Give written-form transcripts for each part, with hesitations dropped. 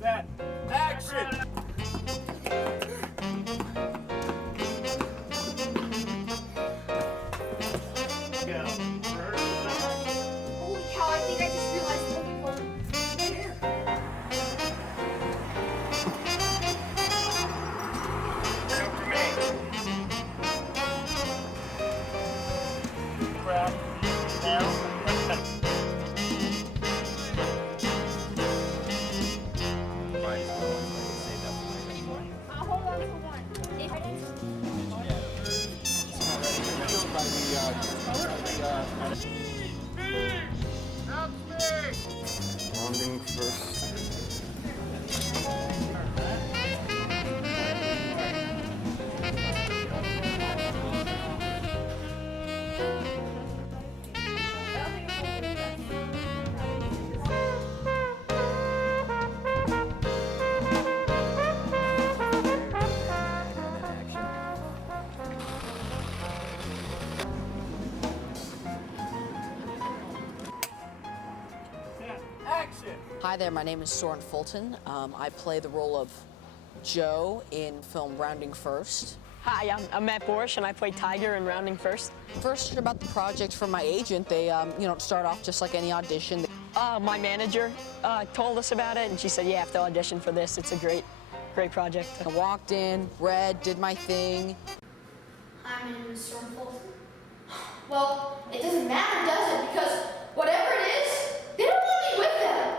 Set. Action! Go. Holy cow, I think I just realized something from there. Go for me. Grab. Down. Hold on for one. If I didn't... Rounding first. Action! Hi there, my name is Soren Fulton. I play the role of Joe in film Rounding First. Hi, I'm Matt Borsch, and I play Tiger in Rounding First. First heard about the project from my agent. They, start off just like any audition. My manager told us about it, and she said, "You have to audition for this. It's a great project." I walked in, read, did my thing. Hi, my name is Storm Fulton. Well, it doesn't matter, does it? Because whatever it is, they don't want me with them.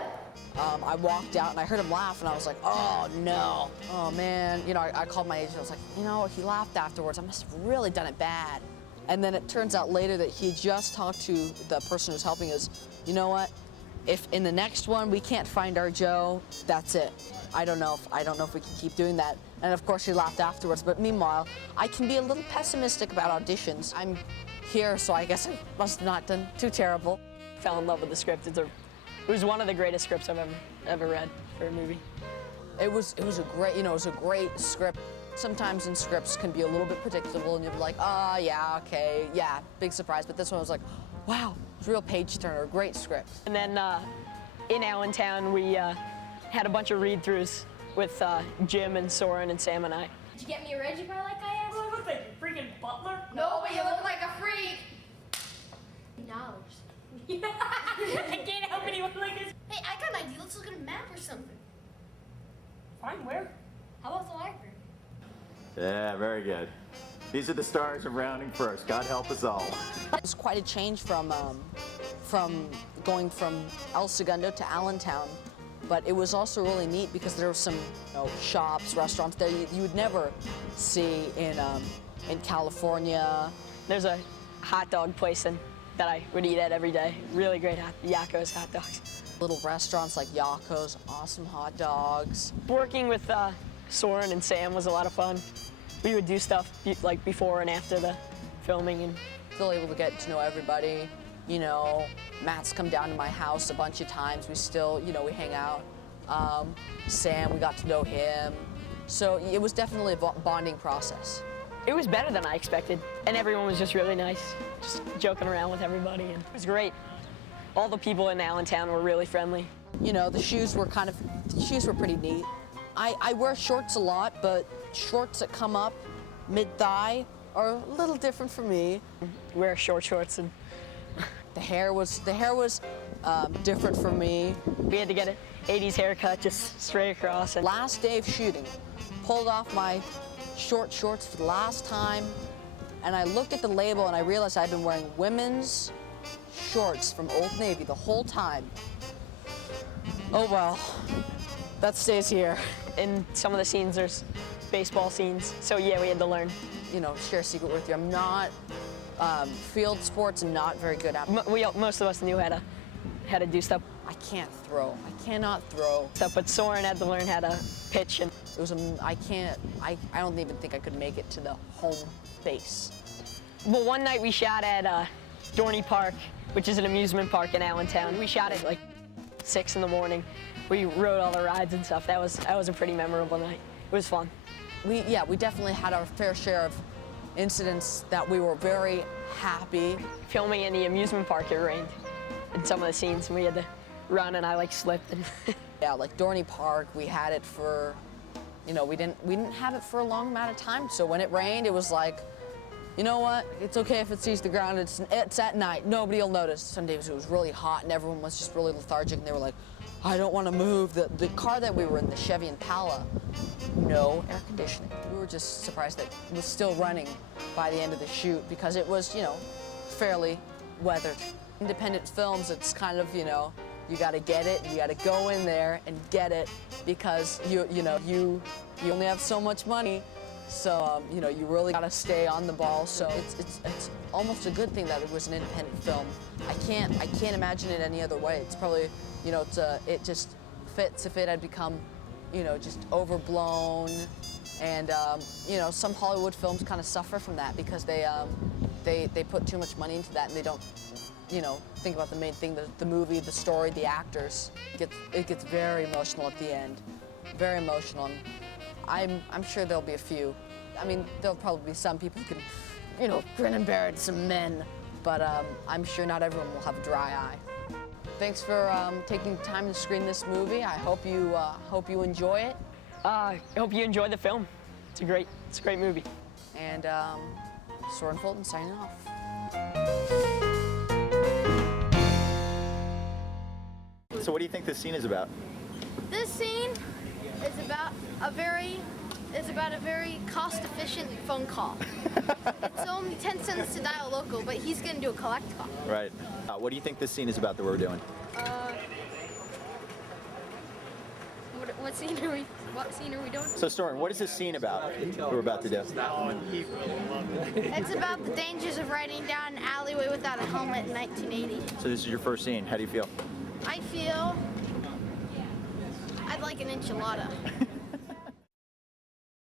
I walked out and I heard him laugh, and I was like, oh no, oh man. I called my agent. I was like, he laughed afterwards. I must have really done it bad. And then it turns out later that he just talked to the person who's helping us. You know what? If in the next one we can't find our Joe, that's it. I don't know if we can keep doing that. And of course, he laughed afterwards. But meanwhile, I can be a little pessimistic about auditions. I'm here, so I guess I must have not done too terrible. Fell in love with the script. It was one of the greatest scripts I've ever read for a movie. It was a great script. Sometimes in scripts can be a little bit predictable, and you'll be like, oh yeah, okay, yeah, big surprise. But this one was like, wow, it's a real page turner, great script. And then in Allentown, we had a bunch of read-throughs with Jim and Soren and Sam and I. Did you get me a Reggie Pie like I asked? Oh, I look like a freaking butler. No, but you look like a freak. $. I can't help anyone like this. Hey, I got an idea. Let's look at a map or something. Fine, where? How about the library? Yeah, very good. These are the stars of Rounding First. God help us all. It was quite a change from going from El Segundo to Allentown, but it was also really neat because there were some shops, restaurants there you would never see in California. There's a hot dog place that I would eat at every day. Really great Yakko's hot dogs. Little restaurants like Yakko's, awesome hot dogs. Working with Soren and Sam was a lot of fun. We would do stuff like before and after the filming, and Still able to get to know everybody. Matt's come down to my house a bunch of times. We still, we hang out. Sam, we got to know him. So it was definitely a bonding process. it was better than I expected. And everyone was just really nice, just joking around with everybody, and it was great. All the people in Allentown were really friendly. The shoes were pretty neat. I wear shorts a lot, but shorts that come up mid-thigh are a little different for me. Wear short shorts, and The hair was different for me. we had to get an 80s haircut just straight across. And Last day of shooting, pulled off my short shorts for the last time, and I looked at the label and I realized I'd been wearing women's shorts from Old Navy the whole time. Oh well, that stays here. in some of the scenes, there's baseball scenes. So yeah, we had to learn. Share a secret with you. I'm not, field sports, I'm not very good at. Most of us knew how to do stuff, I can't throw. I cannot throw. but Soren had to learn how to pitch. And It was I don't even think I could make it to the home base. well, one night we shot at Dorney Park, which is an amusement park in Allentown. We shot at like 6 in the morning. We rode all the rides and stuff. That was a pretty memorable night. It was fun. We definitely had our fair share of incidents that we were very happy. Filming in the amusement park, it rained in some of the scenes, and we had to run and I like slipped and Yeah, like Dorney Park, we had it for, you know, we didn't have it for a long amount of time. So when it rained, it was like, you know what? It's okay if it sees the ground. It's at night. Nobody will notice. Some days it was really hot and everyone was just really lethargic and they were like, I don't want to move. The car that we were in, the Chevy Impala, no air conditioning. We were just surprised that it was still running by the end of the shoot because it was, you know, fairly weathered. Independent films, it's kind of, you know, you got to get it. You got to go in there and get it because you only have so much money. So, you know, you really got to stay on the ball. So it's almost a good thing that it was an independent film. I can't imagine it any other way. It's probably, you know, it just fits if it had become, you know, just overblown. And, you know, some Hollywood films kind of suffer from that because they put too much money into that and they don't, you know, think about the main thing, the movie, the story, the actors. It gets very emotional at the end, very emotional. And I'm sure there'll be a few. I mean, there'll probably be some people who can, you know, grin and bear it, some men, but I'm sure not everyone will have a dry eye. Thanks for taking time to screen this movie. I hope you enjoy it. I hope you enjoy the film. It's a great movie. And Soren Fulton signing off. So what do you think this scene is about? This scene is about a very cost-efficient phone call. It's only 10 cents to dial local, but he's gonna do a collect call. Right. What do you think this scene is about that we're doing? What scene are we doing? So Soren, what is this scene about that we're about to do? It's about the dangers of riding down an alleyway without a helmet in 1980. So this is your first scene. How do you feel? I feel I'd like an enchilada.